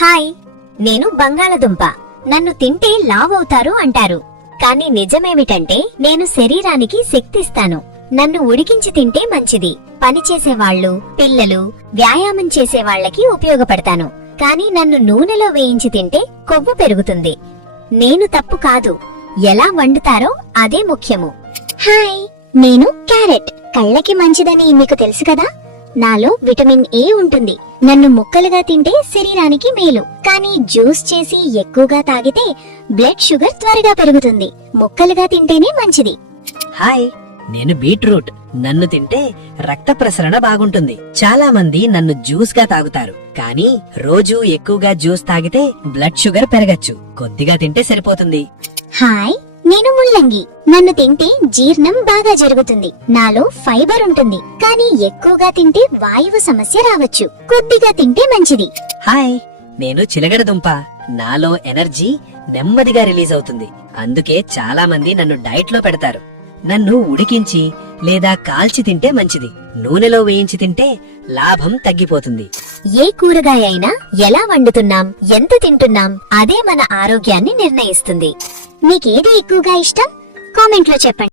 Hi, నేను బంగాళదుంప. నన్ను తింటే లావ్ అవుతారు అంటారు. కానీ నిజమేమిటంటే నేను శరీరానికి శక్తిస్తాను. నన్ను ఉడికించి తింటే మంచిది. పనిచేసేవాళ్లు, పిల్లలు, వ్యాయామం చేసేవాళ్లకి ఉపయోగపడతాను. కానీ నన్ను నూనెలో వేయించి తింటే కొవ్వు పెరుగుతుంది. నేను తప్పు కాదు, ఎలా వండుతారో అదే ముఖ్యము. హాయ్, నేను క్యారెట్. కళ్ళకి మంచిదని మీకు తెలుసు కదా. నాలో విటమిన్ ఏ ఉంటుంది. నన్ను ముక్కలుగా తింటే శరీరానికి మేలు. కానీ జ్యూస్ చేసి ఎక్కువగా తాగితే బ్లడ్ షుగర్ త్వరగా పెరుగుతుంది. ముక్కలుగా తింటేనే మంచిది. హాయ్, నేను బీట్రూట్. నన్ను తింటే రక్త ప్రసరణ బాగుంటుంది. చాలా మంది నన్ను జ్యూస్ గా తాగుతారు. కానీ రోజు ఎక్కువగా జ్యూస్ తాగితే బ్లడ్ షుగర్ పెరగచ్చు. కొద్దిగా తింటే సరిపోతుంది. హాయ్, నేను ముల్లంగి. నన్ను తింటే జీర్ణం బాగా జరుగుతుంది. నాలో ఫైబర్ ఉంటుంది. కానీ ఎక్కువగా తింటే వాయువు సమస్య రావచ్చు. కొద్దిగా తింటే మంచిది. హాయ్, నేను చిలగడదుంప. నాలో ఎనర్జీ నెమ్మదిగా రిలీజ్ అవుతుంది. అందుకే చాలా మంది నన్ను డైట్ లో పెడతారు. నన్ను ఉడికించి లేదా కాల్చి తింటే మంచిది. నూనెలో వేయించి తింటే లాభం తగ్గిపోతుంది. ఏ కూరగాయ అయినా ఎలా వండుతున్నాం, ఎంత తింటున్నాం, అదే మన ఆరోగ్యాన్ని నిర్ణయిస్తుంది. మీకేది ఎక్కువగా ఇష్టం? కామెంట్లో చెప్పండి.